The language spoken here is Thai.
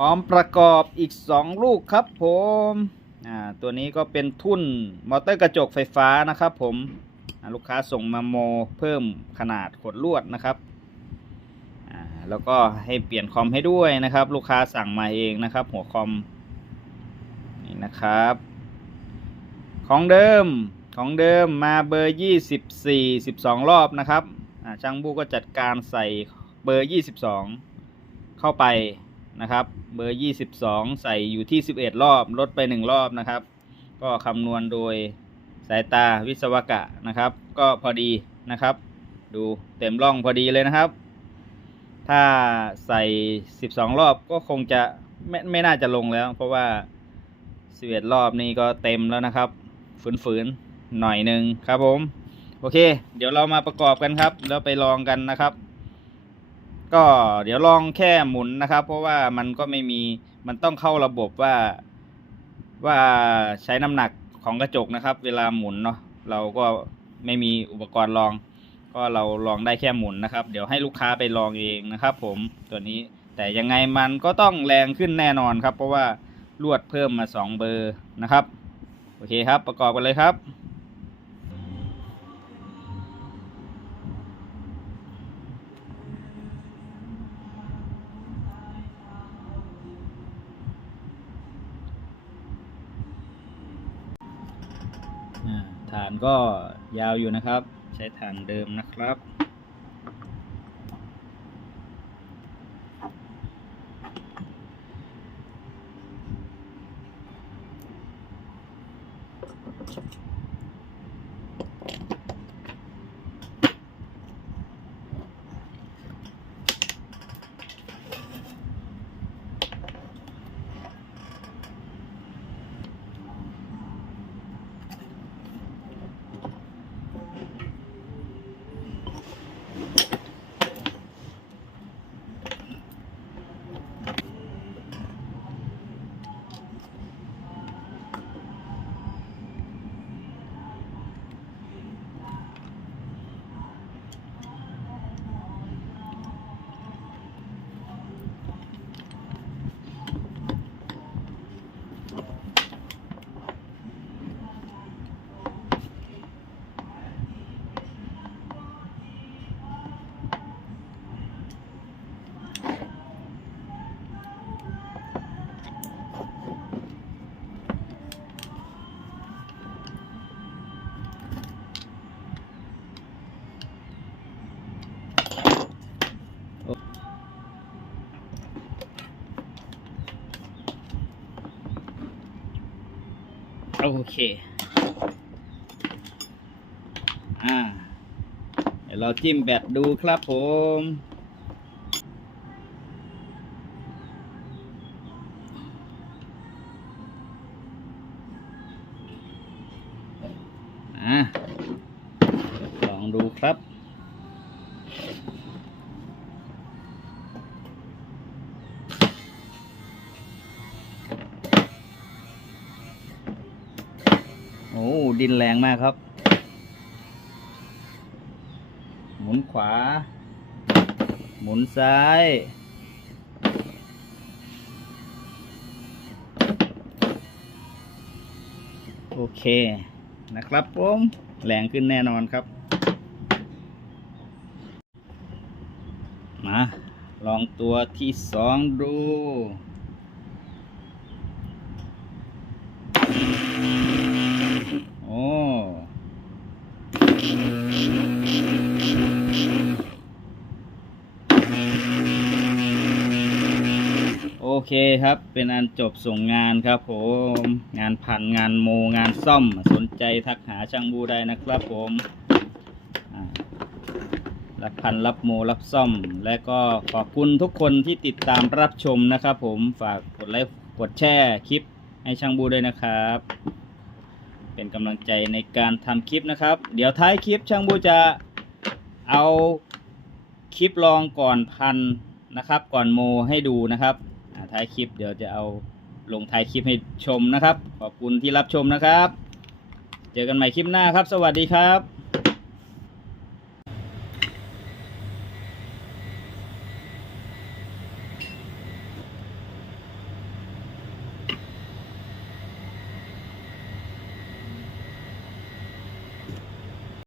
พร้อมประกอบอีก 2 ลูกครับผมอ่าตัวนี้ก็เป็นทุ่นมอเตอร์กระจกไฟฟ้านะครับผมลูกค้าส่งมาโมเพิ่มขนาดขดลวดนะครับอ่าแล้วก็ให้เปลี่ยนคอมให้ด้วยนะครับ ลูกค้าสั่งมาเองนะครับ หัวคอมนี่นะครับ ของเดิมของเดิมมาเบอร์ 24 12 รอบนะครับอ่าช่างบูก็จัดการใส่เบอร์ 22 เข้าไป นะครับ เบอร์ 22 ใส่อยู่ที่ 11 รอบ ลดไป 1 รอบนะครับ ก็คำนวณโดยสายตาวิศวกะนะครับ ก็พอดีนะครับ ดูเต็มร่องพอดีเลยนะครับ ถ้าใส่ 12 รอบก็คงจะไม่ไม่น่าจะลงแล้ว เพราะว่า 11 รอบนี้ก็เต็มแล้วนะครับ ฝืนๆหน่อยหนึ่งครับผม โอเค เดี๋ยวเรามาประกอบกันครับ แล้วไปลองกันนะครับ ก็เดี๋ยวลองแค่หมุนนะครับ เพราะว่ามันก็ไม่มีมันต้องเข้าระบบว่าว่าใช้น้ำหนักของกระจกนะครับ เวลาหมุนเนาะเราก็ไม่มีอุปกรณ์ลอง ก็เราลองได้แค่หมุนนะครับ เดี๋ยวให้ลูกค้าไปลองเองนะครับ ผมตัวนี้แต่ยังไงมันก็ต้องแรงขึ้นแน่นอนครับ เพราะว่าลวดเพิ่มมาสองเบอร์นะครับ โอเคครับ ประกอบกันเลยครับ ฐานก็ยาวอยู่นะครับ ใช้ฐานเดิมนะครับ โอเค อ่า เดี๋ยวเราจิ้มแบตดูครับผม อ่าลองดูครับ โอ้ดินแรงมากครับ หมุนขวา หมุนซ้าย โอเคนะครับผมแรงขึ้นแน่นอนครับ มา ลองตัวที่สองดู โอ้ โอ เคครับ เป็นอันจบส่งงานครับผม งานพันงานโมงานซ่อมสนใจทักหาช่างบูได้นะครับผมรับพันรับโมรับซ่อม และก็ขอบคุณทุกคนที่ติดตามรับชมนะครับผมฝากกดไลค์กดแชร์คลิปให้ช่างบูด้วยนะครับ เป็นกำลังใจในการทำคลิปนะครับ เดี๋ยวท้ายคลิปช่างบูจะเอาคลิปลองก่อนพันนะครับ ก่อนโมให้ดูนะครับ ท้ายคลิป เดี๋ยวจะเอาลงท้ายคลิปให้ชมนะครับ ขอบคุณที่รับชมนะครับ เจอกันใหม่คลิปหน้าครับ สวัสดีครับ